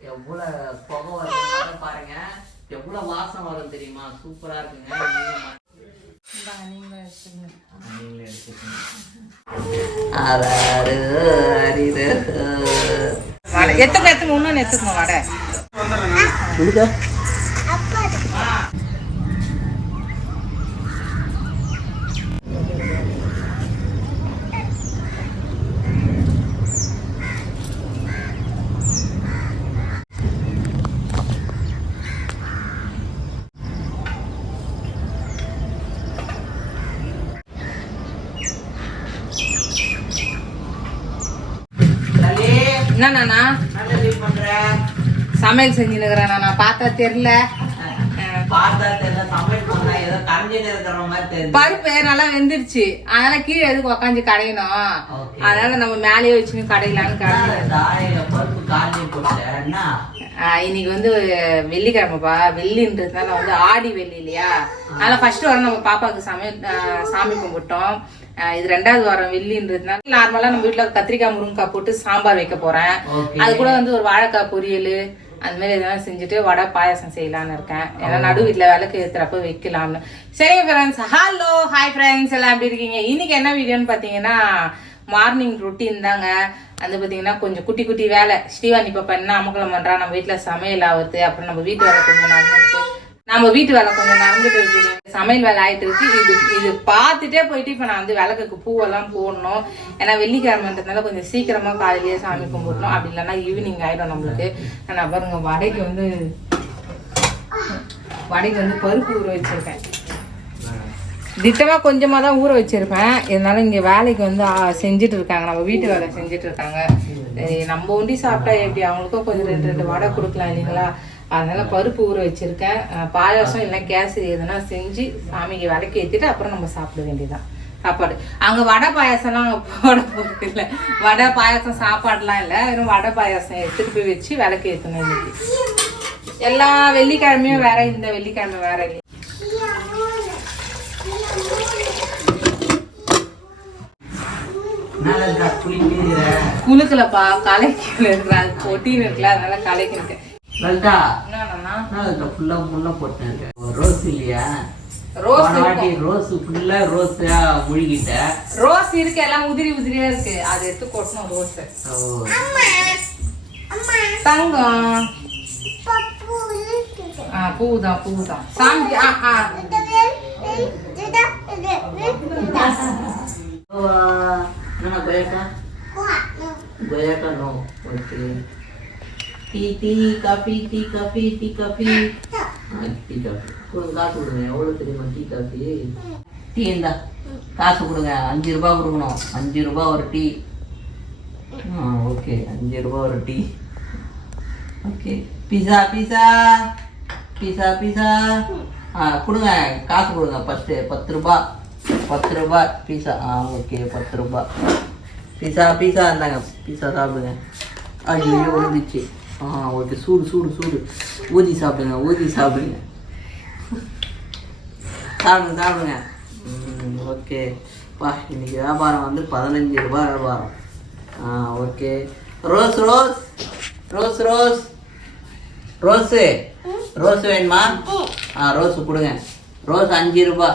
எவ்வளவு புகை வரும் பாருங்க. எவ்வளவு வாசம் வரும் தெரியுமா? சூப்பரா இருக்குங்க. நீங்களே எடுத்துக்கோங்க. அராரு, அரிரு. வடை. எத்துக்கு எத்துக்கு. இன்னொன்று எத்துக்குமா வடை லலி, என்னண்ணா என்ன லலி பண்ற? சமையல் செஞ்சுனுக்குறேன் நான் பார்த்தா தெரியல. பருப்பு நல்லா வெந்துருச்சு. அதனால கீழே எதுக்கு உக்காந்து கடையணும். அதனால நம்ம மேலேயே வச்சுன்னு கடையலான்னு? இன்னைக்கு வந்து வெள்ளிக்கிழமைப்பா. வெள்ளின்றதுனால வந்து ஆடி வெள்ளி இல்லையா? அதனால ஃபர்ஸ்ட் வாரம் நம்ம பாப்பாவுக்கு சமையல் சாமி கும்பிட்டோம். இது ரெண்டாவது வாரம் வெள்ளின்றதுனால நார்மலா நம்ம வீட்டுல கத்திரிக்காய் முருங்கைக்காய் போட்டு சாம்பார் வைக்க போறேன். அது கூட வந்து ஒரு வாழைக்காய் பொரியல் அந்த மாதிரி இதெல்லாம் செஞ்சுட்டு வடை பாயசம் செய்யலாம்னு இருக்கேன். ஏன்னா நடு வீட்டில் விளக்கு ஏற்றுறப்ப வைக்கலாம்னு. சரி ஃப்ரெண்ட்ஸ் ஹலோ ஹாய் ஃப்ரெண்ட்ஸ் எல்லாம் எப்படி இருக்கீங்க? இன்னைக்கு என்ன வீடியோன்னு பார்த்தீங்கன்னா மார்னிங் ரொட்டீன் தாங்க. அது பார்த்தீங்கன்னா கொஞ்சம் குட்டி குட்டி வேலை. ஸ்ரீவாணி பாப்பா என்ன அமக்கலம் பண்ணுறா நம்ம வீட்டில் சமையல் ஆகுது அப்புறம் நம்ம வீட்டு வேலை கொஞ்சம் நடந்துருக்கு நம்ம வீட்டு வேலை கொஞ்சம் நடந்துட்டு இருக்கு சமையல் வேலை ஆயிட்டு இருக்கு. இது இது பார்த்துட்டே போயிட்டு இப்போ நான் வந்து விளக்குக்கு பூவெல்லாம் போடணும். ஏன்னா வெள்ளிக்கிழமைன்றதுனால கொஞ்சம் சீக்கிரமா காலையிலேயே சாமி கும்பிடணும். அப்படி இல்லைன்னா ஈவினிங் ஆயிடும் நம்மளுக்கு. நான் பாருங்க வடைக்கு வந்து வடைக்கு வந்து பருப்பு ஊற வச்சிருக்கேன். திட்டமாக கொஞ்சமாக தான் ஊற வச்சிருப்பேன். இருந்தாலும் இங்கே வேலைக்கு வந்து செஞ்சுட்டு இருக்காங்க. நம்ம வீட்டு வேலை செஞ்சுட்டு இருக்காங்க. நம்ம ஒண்டி சாப்பிட்டா எப்படி? அவங்களுக்கும் கொஞ்சம் ரெண்டு ரெண்டு வடை கொடுக்கலாம் இல்லைங்களா? அதனால பருப்பு ஊற வச்சிருக்கேன். பாயாசம் இல்லை கேசரி எதுனா செஞ்சு சாமிக்கு விளக்கு ஏற்றிட்டு அப்புறம் நம்ம சாப்பிட வேண்டியதுதான். சாப்பாடு. அங்கே வடை பாயாசம்லாம் போட போகிறது இல்லை வடை பாயாசம் சாப்பாடுலாம் இல்லை. வெறும் வடை பாயாசம் எடுத்துட்டு போய் வச்சு விளக்கு ஏற்றணும் இன்னைக்கு. எல்லா வெள்ளிக்கிழமையும் வேற இந்த வெள்ளிக்கிழமை வேற இல்லை? குளுக்கலப்பா கலைக்கல இருக்கிற அது பொட்டின்னு இருக்குல்ல அதனால கலைக்கு என்ன லலிதா, ஆ முன்ன போட்டுன்னு இருக்க? ஒரு ரோஸ் இல்லையா? ரோஸ் வாட்டி ரோஸ் ஃபுல்லா ரோஸா முழுகிட்ட. ரோஸ் இருக்கு எல்லாம் உதிரி உதிரியா இருக்கு. அதை எடுத்து கொட்டணும் ரோஸ். தங்கம். பூதான் பூதான். சாமி கொய்யாக்கா கொய்யாக்கா no okay. Tea tea coffee tea coffee tea coffee tea coffee கொடுங்க காசு கொடுங்க. எவ்வளோ தெரியுமா டீ காஃபி டீ இருந்தா காசு கொடுங்க. அஞ்சு ரூபாய் கொடுக்கணும். அஞ்சு ரூபாய் ஒரு டீ ஆ ஓகே. அஞ்சு ரூபாய் ஒரு டீ ஓகே. பீஸா பீஸா பீஸா பீஸா ஆ கொடுங்க. காசு கொடுங்க. ஃபஸ்ட்டு பத்து ரூபா. பத்து ரூபா பீஸா ஆ ஓகே. பத்து ரூபா. பீஸா பீஸா இருந்தாங்க பீஸா சாப்பிடுங்க. ஐயோ விழுந்துச்சு. ஆ ஓகே சூடு சூடு சூடு. ஊதி சாப்பிடுங்க ஊதி சாப்பிடுங்க. சாப்பிடுங்க சாப்பிடுங்க. ஓகே. பா இன்னைக்கு வியாபாரம் வந்து பதினஞ்சு ரூபாய் வியாபாரம். ஆ okay. Rose rose. Rose rose. Rose. Rose வேணுமா? ஆ ரோஸ் கொடுங்க. ரோஸ் அஞ்சு ரூபா.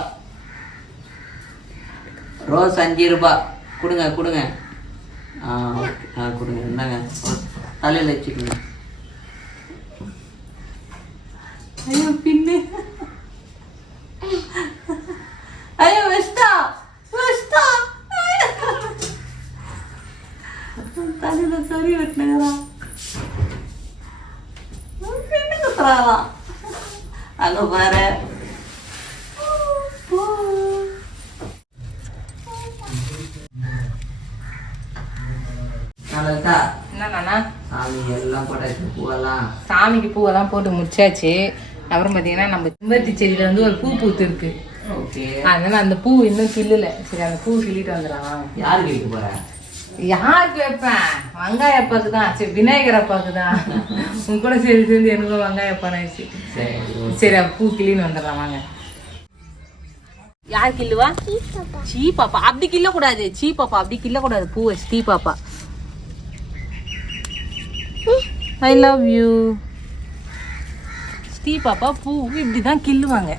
ரோஸ் அஞ்சு ரூபா. கொடுங்க கொடுங்க. ஆ ஓகே. ஆ கொடுங்க. என்னங்க தலையில் வச்சுக்கோங்க. ஐயோ பின்னு. ஐயோ வெஸ்டா. வெஸ்டா. தலையில் சரி வெட்டினுங்கிறா பின்னு குத்துறாங்களாம் அங்கே பாரு. என்னன்னா சாமி எல்லாம் போட்டாச்சு பூவெல்லாம். சாமிக்கு பூவெல்லாம் போட்டு முடிச்சாச்சு. அப்புறம் பார்த்தீங்கன்னா நம்ம செம்பருத்தி செடியில வந்து ஒரு பூ பூத்து இருக்கு ஓகே. அதனால அந்த பூ இன்னும் கிள்ளல. சரி அந்த பூ கிள்ளிட்டு வந்துடலாம் யாரு கேட்க போற? யாருக்கு வைப்பேன் வெங்காய அப்பாக்கு தான் சரி விநாயகர் அப்பாக்கு தான் உன் கூட சேர்ந்து சேர்ந்து எனக்கும் வெங்காய அப்பா ஆயிடுச்சு சரி பூ கிளின்னு வந்துடலாம் வாங்க. யார் கில்லுவா சீ பாப்பா. அப்படி கில்ல கூடாது சீ பாப்பா அப்படி கில்ல கூடாது பூ வச்சு டீ பாப்பா. ஐ லவ் யூ ஸ்ரீ பாப்பா பூ இப்படி தான் கிள்ளுவாங்க.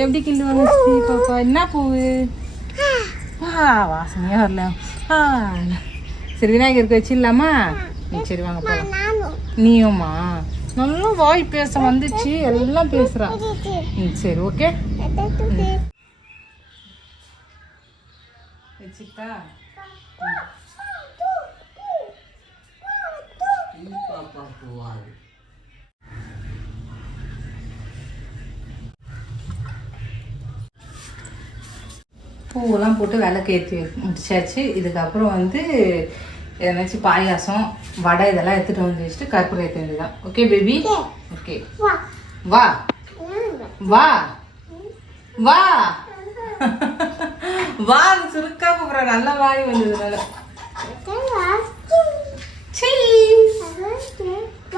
எப்படி கிள்ளுவாங்க ஸ்ரீ பாப்பா? என்ன பூவு ஆ வாசனையாக வரல. ஆ. சரி விநாயகருக்கு வச்சிடலாமா? சரி வாங்க போகலாம் நீயுமா நல்லா வாய் பேச வந்துச்சு. எல்லாம் பேசுறா. ம் சரி ஓகே. வச்சுட்டா பூவெல்லாம் போட்டு விளக்கு ஏற்றி முடிச்சாச்சு. இதுக்கப்புறம் வந்து எதனாச்சும் பாயாசம் வடை இதெல்லாம் எடுத்துகிட்டு வந்து வச்சுட்டு கற்பூரம் ஏற்ற வேண்டியதான் ஓகே பேபி ஓகே. வா. வா. வா. வா. சுருக்கா கூப்பிட்ற நல்ல வாய் வந்ததுனால.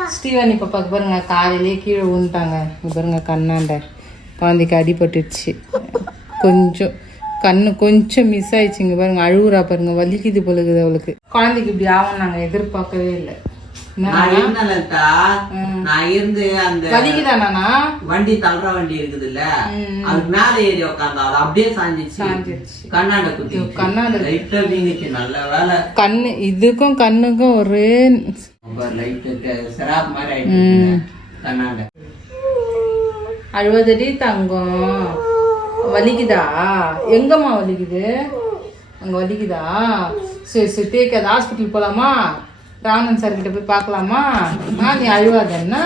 ஸ்டீவன் இப்போ பார்க்க பாருங்க காலையிலேயே கீழே விழுந்துட்டாங்க. பாருங்க கண்ணாண்ட. குழந்தைக்கு அடிபட்டுடுச்சு. கொஞ்சம். கண்ணு கொஞ்சம் மிஸ் ஆயிடுச்சு இங்க பாருங்க. அழுகுறா பாருங்க. வலிக்குது பொழுகுது அவளுக்கு. குழந்தைக்கு இப்படி ஆகும் நாங்கள் எதிர்பார்க்கவே இல்லை. நான் இருந்து அந்த வண்டி தள்ளுற வண்டி இருக்குதுல்ல. அதுக்கு மேல ஏறி உட்காந்தா அது அப்படியே சாஞ்சிச்சு சாஞ்சிருச்சு. கண்ணாண்ட குத்தி கண்ணாண்ட லைட்டா வீங்கிச்சு. நல்ல வேலை. கண்ணு இதுக்கும் கண்ணுக்கும் ஒரு லைட்டு சிராப் மாதிரி ஆயிடுச்சு கண்ணாண்ட அழுவதடி தங்கம். வலிக்குதா? எங்கம்மா வலிக்குது? அங்க வலிக்குதா? சரி சரி தேக்காது ஹாஸ்பிட்டல் போலாமா? ராமன் சார் கிட்ட போய் பார்க்கலாமா? ஆ நீ அழுவாத என்ன?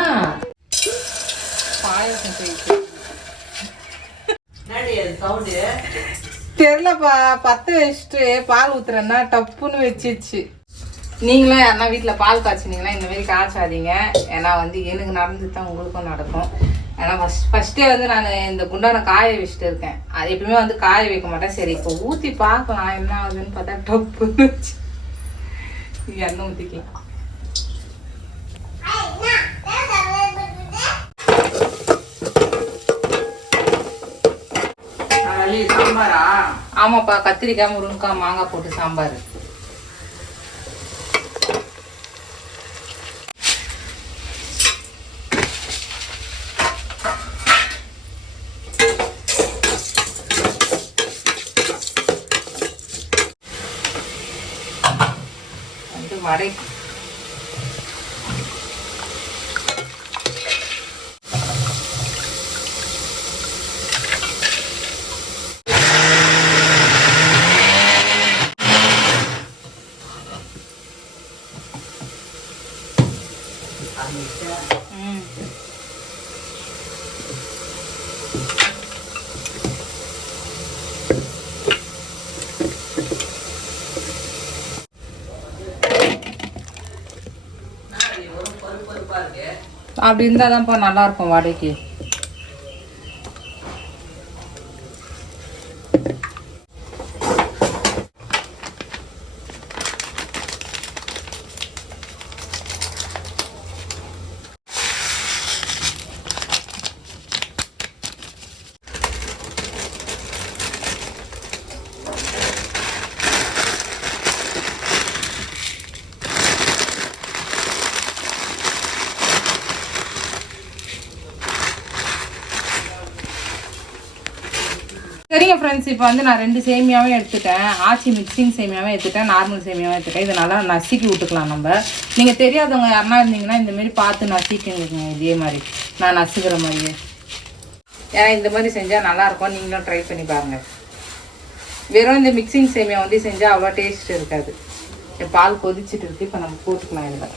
தெரிலப்பா பத்த வச்சுட்டு பால் ஊத்துறேன்னா டப்புன்னு வச்சிருச்சு. நீங்களும் யாருன்னா வீட்டில் பால் காய்ச்சினீங்கன்னா இந்த மாதிரி காய்ச்சாதீங்க. ஏன்னா வந்து எனக்கு நடந்து தான் உங்களுக்கும் நடக்கும். ஏன்னா ஃபஸ்ட் ஃபஸ்ட்டே வந்து நான் இந்த குண்டான காய வச்சுட்டு இருக்கேன். அது எப்பயுமே வந்து காய வைக்க மாட்டேன். சரி இப்போ ஊற்றி பார்க்கலாம் என்ன ஆகுதுன்னு பார்த்தா டப்புன்னு வச்சு எண்ணெய் ஊற்றிக்கலாம் ஆமாப்பா கத்திரிக்காய் முருங்கைக்காய் மாங்காய் போட்டு சாம்பார். வந்து அப்படி இருந்தால் தான்ப்பா நல்லாயிருக்கும் வாடகைக்கு வடைக்கு சரிங்க ஃப்ரெண்ட்ஸ் இப்போ வந்து நான் ரெண்டு சேமியாவும் எடுத்துட்டேன். ஆச்சி மிக்சிங் சேமியாவும் எடுத்துட்டேன் நார்மல் சேமியாவும் எடுத்துட்டேன். இதனால் நசுக்கி விட்டுக்கலாம் நம்ம. நீங்கள் தெரியாதவங்க யாருனா இருந்தீங்கன்னா இந்தமாரி பார்த்து நசுக்கிங்க இதே மாதிரி. நான் நசுக்கிற மாதிரியே. ஏன்னா இந்த மாதிரி செஞ்சால் நல்லாயிருக்கும் நீங்களும் ட்ரை பண்ணி பாருங்கள் வெறும் இந்த மிக்சிங் சேமியா வந்து செஞ்சால் அவ்வளோ டேஸ்ட் இருக்காது. பால் கொதிச்சிட்டு இருக்கு இப்போ நம்ம போட்டுக்கலாம் இதில்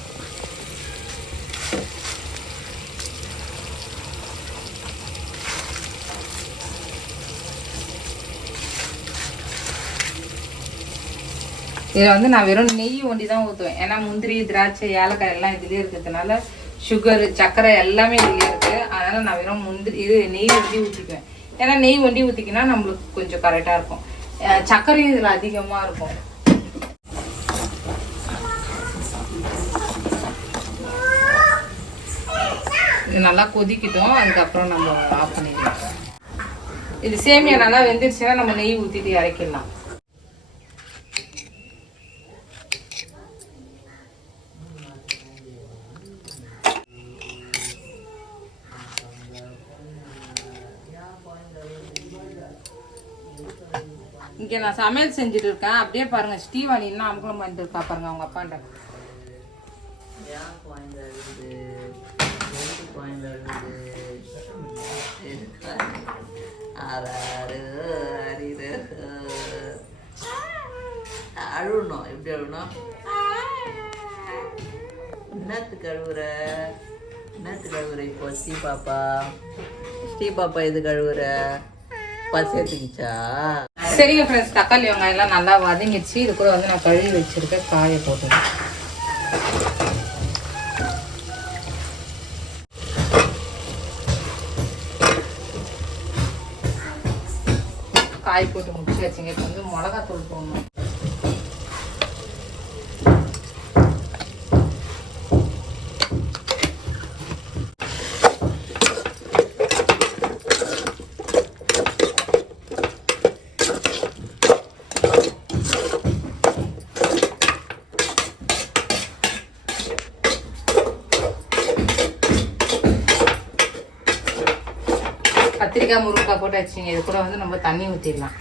இதில் வந்து நான் வெறும் நெய் ஒண்டி தான் ஊற்றுவேன் ஏன்னா முந்திரி திராட்சை ஏலக்காய் எல்லாம் இதுலேயே இருக்கிறதுனால சுகர் சர்க்கரை எல்லாமே இதுலேயே இருக்குது அதனால் நான் வெறும் முந்திரி இது நெய் ஒண்டி ஊற்றிக்குவேன் ஏன்னா நெய் ஒண்டி ஊற்றிக்கினா நம்மளுக்கு கொஞ்சம் கரெக்டாக இருக்கும். சர்க்கரையும் இதில் அதிகமாக இருக்கும். இது நல்லா கொதிக்கிட்டோம். அதுக்கப்புறம் நம்ம ஆஃப் பண்ணிடலாம் இது சேமியா நல்லா வெந்துருச்சுன்னா நம்ம நெய் ஊற்றிட்டு இறக்கிடலாம். இங்கே நான் சமையல் செஞ்சுட்டு இருக்கேன் அப்படியே பாருங்கள் ஸ்டீவானி இன்னும் அமுகலம் பண்ணிட்டு இருக்கா பாருங்கள் அவங்க அப்பாண்ட ஏன் குழந்தை குழந்தை எப்படி அழுணும் என்னத்துக்கு அழுகுற என்னத்து கழுவுற இப்போ ஸ்ரீ பாப்பா? ஸ்ரீ பாப்பா எது கழுவுற பசி எடுத்துக்கிச்சா? சரிங்க ஃப்ரெண்ட்ஸ் தக்காளி வெங்காயம் எல்லாம் நல்லா வதங்கிடுச்சு. இது கூட வந்து நான் கழுவி வச்சிருக்கேன் காய போட்டு காய் போட்டு முடிச்சாச்சுங்க. இப்போ வந்து மிளகாத்தூள் போடணும். கத்திரிக்காய் முருங்கைக்காய் போட்டு வச்சுங்க இது கூட வந்து நம்ம தண்ணி ஊற்றிடலாம்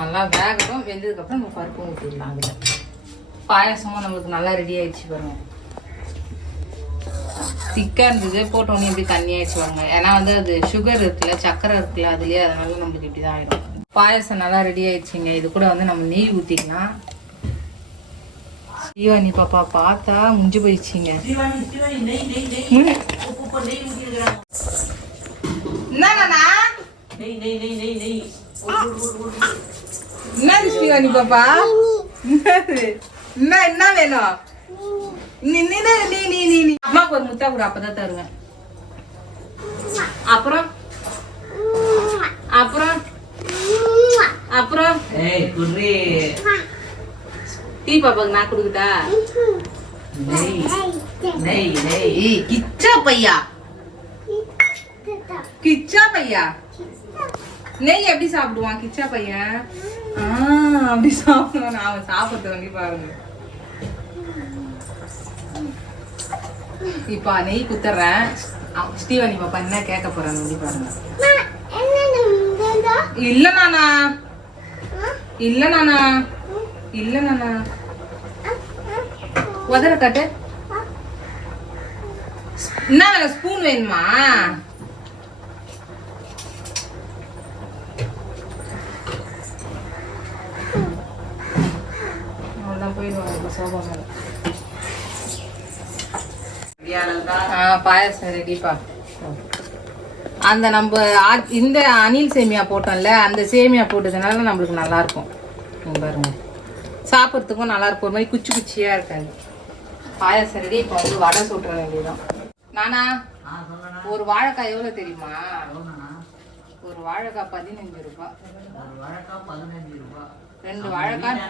நல்லா வேகட்டும். வெந்ததுக்கப்புறம் நம்ம பருப்பு ஊற்றிடலாம் அதில். பாயாசமும் நம்மளுக்கு நல்லா ரெடி ஆயிடுச்சு பாருங்க. திக்காக இருந்தது. போட்டோன்னே இப்படி தண்ணி ஆயிடுச்சு பாருங்க. ஏன்னா வந்து அது சுகர் இருக்குல்ல சக்கரை இருக்குல்ல அதுலேயே அதனால நம்மளுக்கு இப்படி தான் ஆயிடும். பாயசம் நல்லா ரெடி ஆயிடுச்சுங்க. இது கூட வந்து நம்ம நெய் ஊற்றிக்கலாம் ஜீவானி பாப்பா பார்த்தா முடிஞ்சு போயிடுச்சிங்க. ஸ்ரீவாணி ஸ்ரீவாணி. என்னது பாப்பா? என்ன என்ன வேணும்? நீ நீ நீ- நீ நீ நீ நீ. அம்மாவுக்கு ஒரு முத்தா கூட அப்பதான் தருவேன். அப்புறம்? அப்புறம்? அப்புறம்? ஏய் குர்ரி. டீ பாப்பாக்கு நான் கொடுக்குதா நெய். நெய் நெய். ஏய் கிச்சா பையா? கிச்சா பையா? நெய் எப்படி சாப்பிடுவான் கிச்சா பையன்? அப்படி சாப்பிடுவான். அவன் சாப்பிடுறது வந்து பாருங்க. இப்ப நெய் குத்துறேன். ஸ்டீவனி பாப்பா என்ன கேட்க போறான்னு வந்து பாருங்க. இல்ல நானா. இல்ல நானா. இல்ல நானா? உதற காட்டு. என்ன ஸ்பூன் வேணுமா? அவ்வளோதான் சோபா மேலே ஆ ரெடிப்பா அந்த நம்ம ஆ- இந்த அணில் சேமியா போட்டோம்ல அந்த சேமியா போட்டதுனால நம்மளுக்கு நல்லா இருக்கும். பாருங்க. சாப்பிட்றதுக்கும் நல்லா இருக்கும். ஒரு மாதிரி குச்சி குச்சியா இருக்காது. பாயாசம் ரெடி இப்போ வந்து வடை சுட்டுற வேண்டியதான் நானா ஒரு வாழைக்காய் எவ்வளோ தெரியுமா? ஒரு வாழைக்காய் பதினஞ்சு ரூபாய் வாழைக்காய் பதினஞ்சு ரூபாய் ரெண்டு வாழைக்காய்.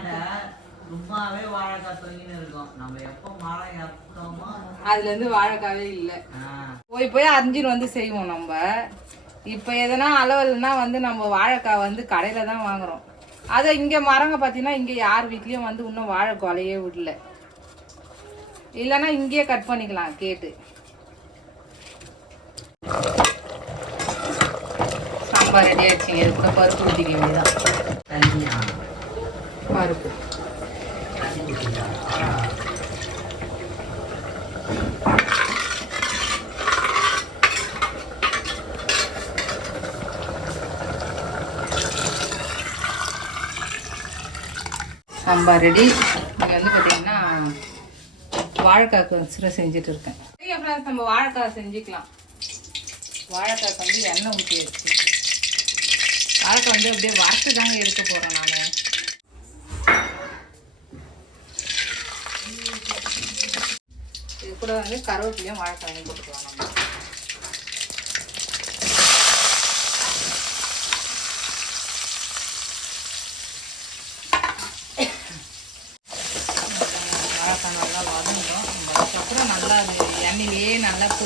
சும்மாவே வாழைக்காய் தொங்கின்னு இருக்கோம் நம்ம எப்போ மழை எப்போமோ அதுல இருந்து வாழைக்காவே இல்லை. போய் போய் அரிஞ்சின்னு வந்து செய்வோம் நம்ம. இப்போ எதனா அளவுலனா வந்து நம்ம வாழைக்காய் வந்து கடையில தான் வாங்குறோம். அதை இங்கே மரங்க பார்த்தீங்கன்னா இங்கே யார் வீட்லேயும் வந்து இன்னும் வாழை கொலையே விடல. இல்லைன்னா இங்கேயே கட் பண்ணிக்கலாம் கேட்டு. சாம்பார் ரெடி ஆயிடுச்சுங்க. இது கூட பருப்பு ஊற்றிக்க வேண்டியதான் பருப்பு. சாம்பார் ரெடி. இங்கே வந்து பார்த்தீங்கன்னா வாழைக்காய் வச்சுட்டு செஞ்சுட்டு இருக்கேன். சரிங்க ஃப்ரெண்ட்ஸ் நம்ம வாழைக்காய் செஞ்சுக்கலாம். வாழைக்காய்க்கு வந்து எண்ணெய் ஊற்றி வச்சு. வாழைக்காய் வந்து அப்படியே வறுத்து தாங்க எடுக்க போகிறேன் நான். இது கூட வந்து கருவேப்பிலையும் வாழைக்காயும் போட்டுக்கலாம்.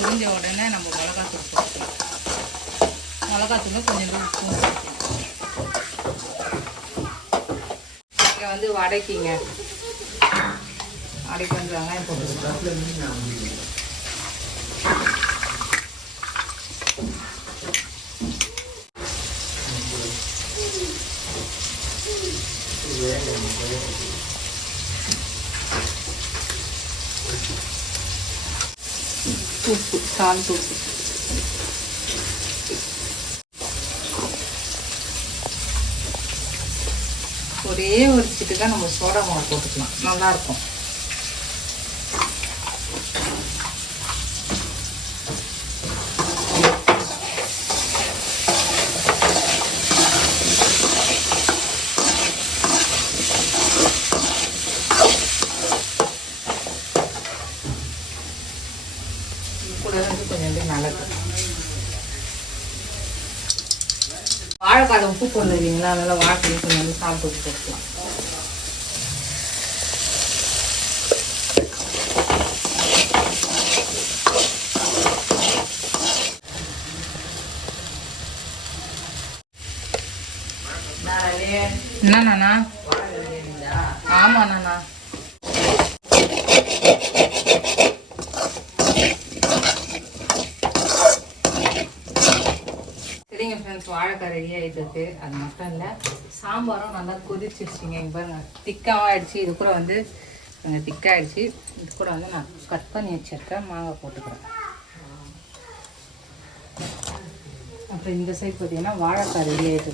பொரிஞ்ச உடனே நம்ம மிளகாத்தூள் போட்டுக்கலாம். மிளகாத்தூளும் கொஞ்சம் உப்பும் இங்கே வந்து வடைக்குங்க. வடைக்கு வந்து வெங்காயம் போட்டுக்கலாம். Yeah, yeah, yeah. உப்பு சால்ட் உப்பு ஒரே ஒரு சிட்டுக்கா நம்ம சோடா மாவு போட்டுக்கலாம். நல்லாயிருக்கும் கூட வந்து கொஞ்சம் மிளகு வாழைக்காய் உப்பு போடுறீங்களா அதனால வாழைக்காய் கொஞ்சம் சாப்பிட்டு போட்டுக்கலாம் என்ன நானா ஆமா நானா சரிங்க ஃப்ரெண்ட்ஸ் வாழைக்காய் இருக்கு. அது மட்டும் இல்லை சாம்பாரும் நல்லா கொதிச்சிருச்சுங்க இங்கே பாருங்க திக்காகவும் ஆயிடுச்சு இது கூட வந்து கொஞ்சம் திக்காயிடுச்சு. இது கூட வந்து நான் கட் பண்ணி வச்சிருக்கேன் மாங்காய் போட்டுக்கிறேன். அப்புறம் இந்த சைடு பார்த்தீங்கன்னா வாழைக்காய் ரெடி இருக்கு.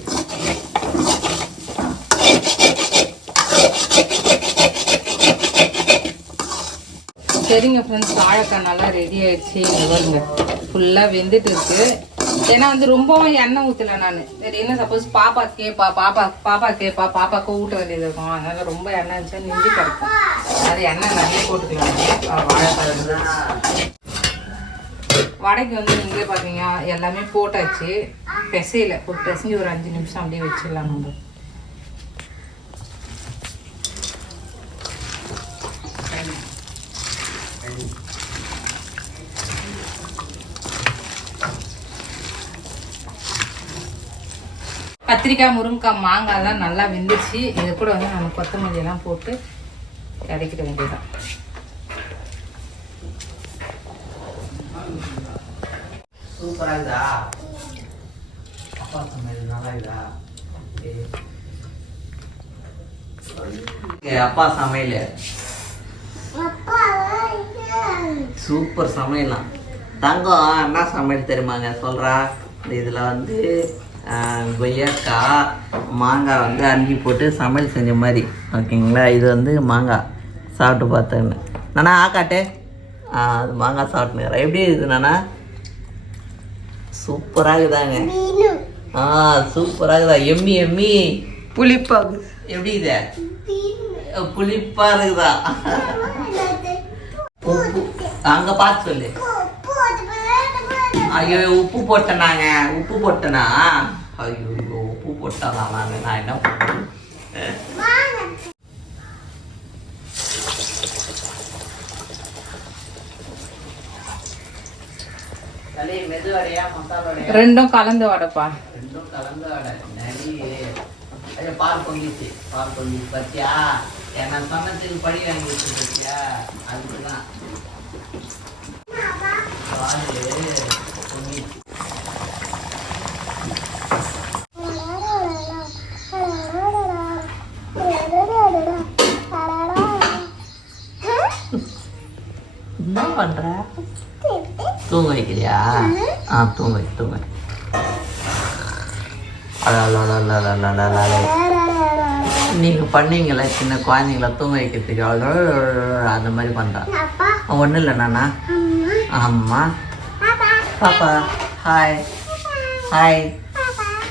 சரிங்க ஃப்ரெண்ட்ஸ் வாழைக்காய் நல்லா ரெடி ஆகிடுச்சு இங்கே பாருங்க ஃபுல்லாக வெந்துட்டு இருக்குது ஏன்னா வந்து ரொம்பவும் எண்ணெய் ஊற்றல நான். சரி என்ன சப்போஸ் பாப்பா கேட்பா பாப்பா பாப்பா கேட்பா பாப்பாவுக்கு ஊட்ட வேண்டியது இருக்கும். அதனால ரொம்ப எண்ணெய் இருந்துச்சா நெஞ்சு கிடக்கும் அது எண்ணெய் நிறைய போட்டுக்கலாம். வாழைப்பழம் வந்து வடைக்கு வந்து நீங்களே பார்த்தீங்கன்னா எல்லாமே போட்டாச்சு. பிசையில. ஒரு ஒரு அஞ்சு நிமிஷம் அப்படியே வச்சிடலாம் நம்ம. கத்திரிக்காய் முருங்கைக்காய் மாங்காய்லாம் நல்லா வெந்துச்சு இது கூட வந்து நம்ம கொத்தமல்லி எல்லாம் போட்டு இறக்கிட வேண்டியதுதான். சூப்பராக இருக்குதா? அப்பா சமையல் நல்லா இருக்குதா? அப்பா சமையல். சூப்பர் சமையலாம் தங்கம் என்ன சமையல் தெரியுமாங்க? சொல்றா. இதுல வந்து கொய்யாக்காய் மாங்காய் வந்து அரிஞ்சு போட்டு சமையல் செஞ்ச மாதிரி. ஓகேங்களா? இது வந்து மாங்காய். சாப்பிட்டு பார்த்தேன்னு. நானா ஆக்காட்டே? ஆ அது மாங்காய் சாப்பிட்டுனுறேன் எப்படி இருக்குது நானா? சூப்பராக இருக்குதாங்க. ஆ சூப்பராக இருக்குதா? எம்மி எம்மி. புளிப்பா எப்படி இது? புளிப்பா இருக்குதா? உப்பு அங்க பார்த்து சொல்லு. ஐயோ உப்பு போட்டேனாங்க. உப்பு போட்டேனா? ஐயோ உப்பு போட்டாதான் நான் நான் என்ன பண்ணுறது மெதுவடையா மசாலா வடையா ரெண்டும் கலந்து வடைப்பா. ரெண்டும் கலந்து ஐயோ பால் பொங்கிச்சு பால் பொங்கிச்சு பத்தியா? என்ன சொன்னதுக்கு படி வாங்கி வச்சு பத்தியா அதுக்கு தான் பால் பொங்கிச்சு என்ன பண்ற தூங்க வைக்கிறியா ஆ தூங்க வை தூங்க நீங்கள் பண்ணீங்களா சின்ன குழந்தைங்கள தூங்க வைக்கிறதுக்கு அந்த மாதிரி பண்ணுறான் ஒன்றும் இல்லை நானா அம்மா. பாப்பா. ஹாய் ஹாய்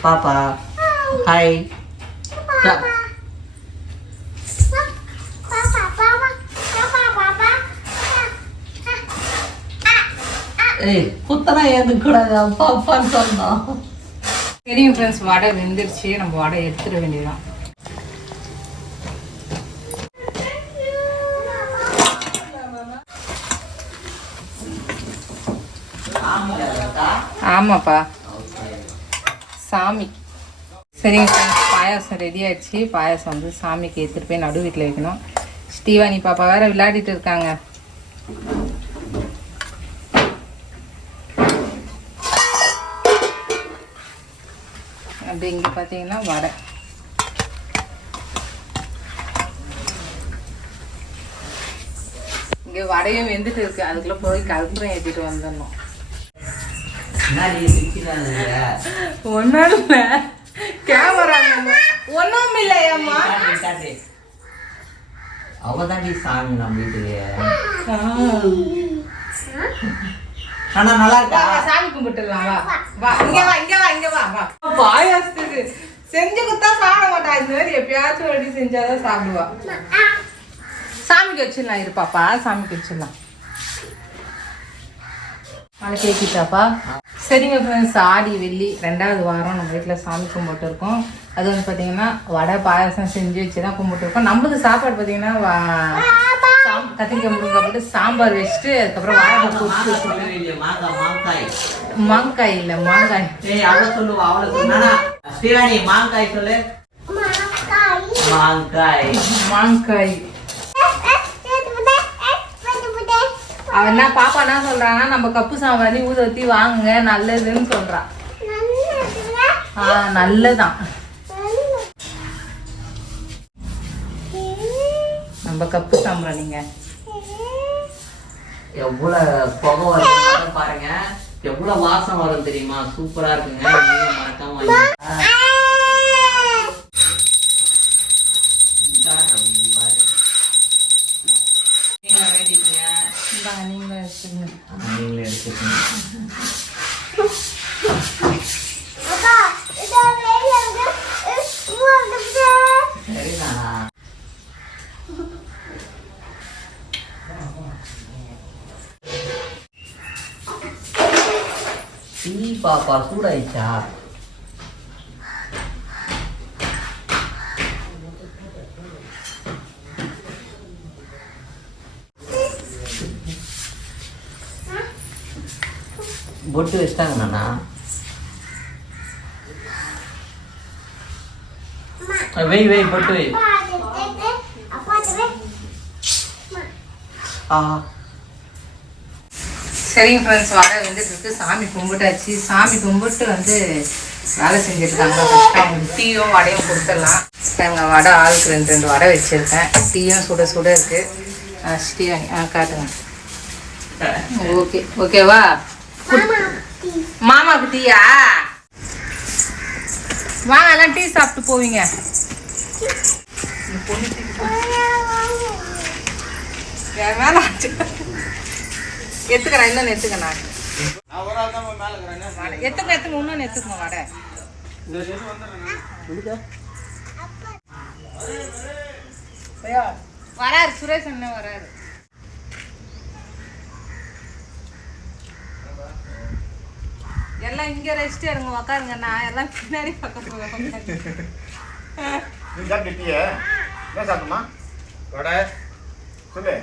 பாப்பா ஹாய் ஏய் குத்தனா எதுக்கு கூடாது அப்பா அப்பான்னு சொன்னோம் சரிங்க ஃப்ரெண்ட்ஸ் வடை வெந்துருச்சு. நம்ம வடை எடுத்துட வேண்டியதுதான். ஆமாப்பா. சாமி. சரிங்க பாயாசம் ரெடி ஆயிடுச்சு. பாயாசம் வந்து சாமிக்கு எடுத்துட்டு போய் நடு வீட்டில் வைக்கணும். ஸ்டீவானி பாப்பா வேற விளையாடிட்டு இருக்காங்க. அண்ட் இங்கே பார்த்தீங்கன்னா வடை. இங்கே வடையும் வெந்துட்டு இருக்கு. அதுக்குள்ளே போய் கரும்புறம் ஏற்றிட்டு வந்துடணும். இல்லை. கேமரா ஒன்றும் இல்லையம்மா அவ தாண்டி சாமி நம்ம வீட்டுக்கு. ஆனா நல்லா இருக்கா? சாமி கும்பிட்டுலாம் வா வா. இங்க வா இங்க வா இங்க வா வா. பாயாசத்துக்கு. செஞ்சு கொடுத்தா சாப்பிட மாட்டா. இந்த மாதிரி எப்பயாச்சும் வாட்டி செஞ்சாதான் சாப்பிடுவா. சாமிக்கு வச்சிடலாம். இரு பாப்பா. சாமிக்கு வச்சிடலாம். மழை கேட்கிட்டாப்பா சரிங்க ஃப்ரெண்ட்ஸ் ஆடி வெள்ளி ரெண்டாவது வாரம் நம்ம வீட்டில் சாமி கும்பிட்டு இருக்கோம் அது வந்து பார்த்தீங்கன்னா வடை பாயாசம் செஞ்சு வச்சு தான் கும்பிட்டு இருக்கோம் நம்மளுக்கு சாப்பாடு பார்த்தீங்கன்னா கத்திரிக்காய் முருங்கை போட்டு சாம்பார் வச்சுட்டு அதுக்கப்புறம் வாழைக்காய் பொரிச்சு மாங்காய் இல்லை மாங்காய். அவளை சொல்லுவா அவளை சொல்லுனா ஸ்ரீராணி மாங்காய் சொல்லு. மாங்காய். மாங்காய். அவன் என்ன பாப்பா என்ன சொல்றான்னா நம்ம கப்பு சாம்பாரி ஊத ஊற்றி வாங்குங்க நல்லதுன்னு சொல்றான் ஆ நல்லதான். நம்ம கப்பு சாம்பிராணிங்க நீங்க? எவ்வளவு புகை வருது பாருங்க. எவ்வளவு வாசம் வரும் தெரியுமா? சூப்பரா இருக்குங்க. மறக்காம வாங்கி- சூடாயிடுச்சா பொட்டு வச்சிட்டாங்கண்ணா வெய் வெய் பொட்டு வெய் ஆ சரிங்க ஃப்ரெண்ட்ஸ் வடை வந்துட்டு சாமி கும்பிட்டாச்சு. சாமி கும்பிட்டு வந்து வேலை செஞ்சுருக்காங்க. ஃபஸ்ட்டு அவங்களுக்கு டீயும் வடையும் கொடுத்துடலாம். எங்கள் வடை ஆளுக்கு ரெண்டு ரெண்டு வடை வச்சுருக்கேன். டீயும் சுட சுட இருக்குது ஆ, ஸ்ரீவாணி ஆ காட்டுங்க. ஓகே ஓகேவா? மாமாக்கு டீயா? வாங்க எல்லாம் டீ சாப்பிட்டு போவீங்க. பொண்ணு டீ ஆச்சு. எத்துக்கிறேன் இன்னொன்று எத்துக்க நான் வடை. எத்துக்க எத்துக்க இன்னொன்று எத்துக்கணும் வடை. வராரு சுரேஷ் அண்ணன் வராரு. எல்லாம் இங்க ரெஸ்ட் எடுங்க உக்காருங்க நான் எல்லாம் பின்னாடி பக்கம் போவேன் நீ என்ன சாப்பிட்டமா வடை. சொல்லு.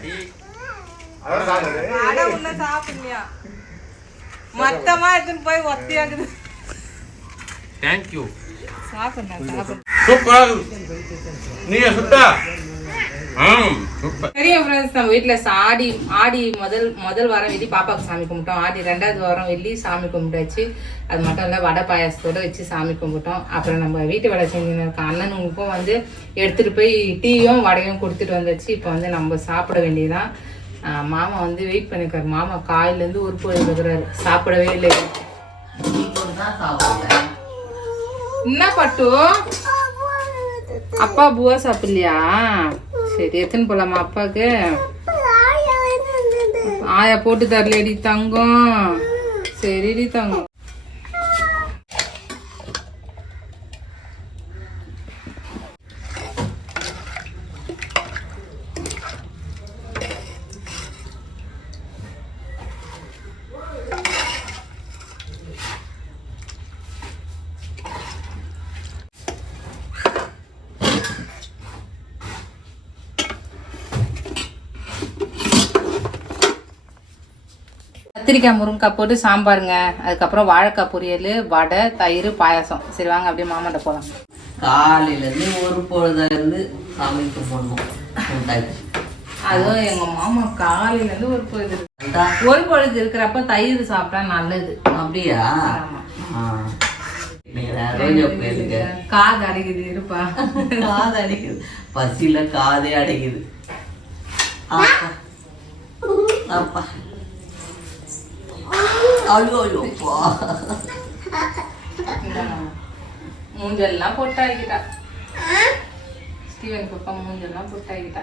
சாப்பிடலையா? மொத்தமா எடுத்துன்னு போய் ஒத்தியாக்குது. தேங்க்யூ சாப்பிடுங்க சாப்பிடு. சூப்பர் நீங்க சுட்டா. ம் சூப்பர் சரியா ஃப்ரெண்ட்ஸ் நம்ம வீட்டில் ஆடி ஆடி முதல் முதல் வாரம் வெள்ளி பாப்பாவுக்கு சாமி கும்பிட்டோம். ஆடி ரெண்டாவது வாரம் வெள்ளி சாமி கும்பிட்டாச்சு. அது மட்டும் இல்லை வடை பாயாசத்தோட வச்சு சாமி கும்பிட்டோம். அப்புறம் நம்ம வீட்டு வேலை செஞ்சுன்னு இருக்க அண்ணனுங்களுக்கும் வந்து எடுத்துகிட்டு போய் டீயும் வடையும் கொடுத்துட்டு வந்தாச்சு. இப்போ வந்து நம்ம சாப்பிட வேண்டியதுதான். ஆஹ் மாமா வந்து வெயிட் பண்ணிருக்காரு. மாமா காலையிலேருந்து ஒரு பொழுது இருக்கிறாரு சாப்பிடவே இல்லை. சாப்பிடுவேன் என்ன பட்டு? அப்பா பூவா சாப்பிடலையா? சரி எத்தனை போலாமா அப்பாவுக்கு? ஆயா போட்டு தரலடி தங்கம். சரிடி தங்கம். கத்திரிக்காய் முருங்கைக்காய் போட்டு சாம்பாருங்க. அதுக்கப்புறம் வாழைக்காய் பொரியல் வடை தயிர் பாயாசம். சரி வாங்க அப்படியே மாமாட்ட போகலாம் காலையில இருந்து ஒரு பொழுதுல இருந்து சாமி கும்பிடணும் உண்டாச்சு. அதுவும் எங்க மாமா காலையில இருந்து ஒரு பொழுது ஒரு பொழுது இருக்கிறப்ப தயிர் சாப்பிட்டா நல்லது. அப்படியா? காது அடைக்குது இருப்பா. காது அடைக்குது. பசியில காதே அடைக்குது. அப்பா. அப்பா. ஐயோ ஐயோப்பா மூஞ்செல்லாம் பொட்டாக்கிட்டா ஸ்டீவன் பாப்பா மூஞ்செல்லாம் பொட்டாக்கிட்டா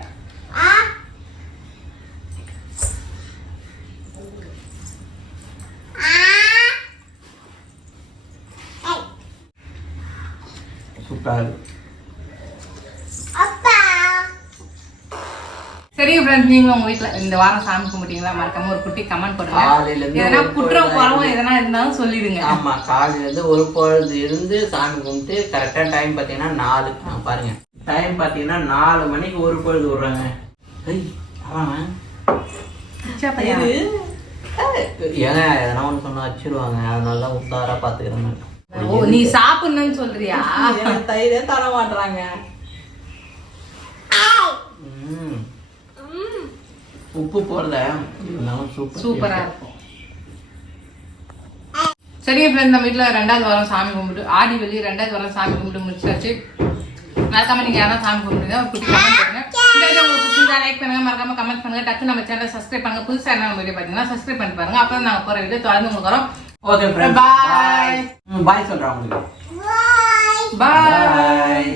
சூப்பரா ஃப்ரெண்ட்ஸ் நீங்க உங்க வீட்ல இந்த வாரம் சாமி கும்பிட்டீங்களா? மறக்காம ஒரு குட்டி கமெண்ட் காலையில பண்ணுங்க இருந்து எதனா குற்றம் குறவும் எதனா இருந்தாலும் சொல்லிடுங்க. ஆமா காலையில இருந்து ஒரு பொழுது இருந்து சாமி கும்பிட்டு கரெக்டா டைம் பாத்தீங்கன்னா நாலு. பாருங்க. டைம் பாத்தீங்கன்னா நாலு மணிக்கு ஒரு பொழுது விடுறாங்க. ஏங்க எதனா ஒண்ணு சொன்னா வச்சிருவாங்க அதனால தான் பாத்துக்கிறேன் ஓ நீ சாப்பிடணும்னு சொல்றியா? தயிரே தர மாட்டாங்க உப்பு போடல. இருந்தாலும் சூப்பர் இருக்கும். சரி ஃப்ரெண்ட் நம்ம வீட்ல ரெண்டாவது வாரம் சாமி கும்பிட்டு ஆடி வெளி ரெண்டாவது வாரம் சாமி கும்பிட்டு முடிச்சாச்சு. மறக்காம நீங்க யாரும் சாமி கும்பிடுங்க ஒரு குட்டி கமெண்ட் பண்ணுங்க இந்த வீடியோ உங்களுக்கு பிடிச்சிருந்தா லைக் பண்ணுங்க மறக்காம கமெண்ட் பண்ணுங்க. டக்கு நம்ம சேனல் சப்ஸ்கிரைப் பண்ணுங்க. புதுசா என்ன வீடியோ பாத்தீங்கன்னா சப்ஸ்கிரைப் பண்ணி பாருங்க. அப்போ நாங்க போற வீடியோ தொடர்ந்து உங்களுக்கு வரும். Okay Bye. பாய் சொல்றேன் உங்களுக்கு. பாய் பாய்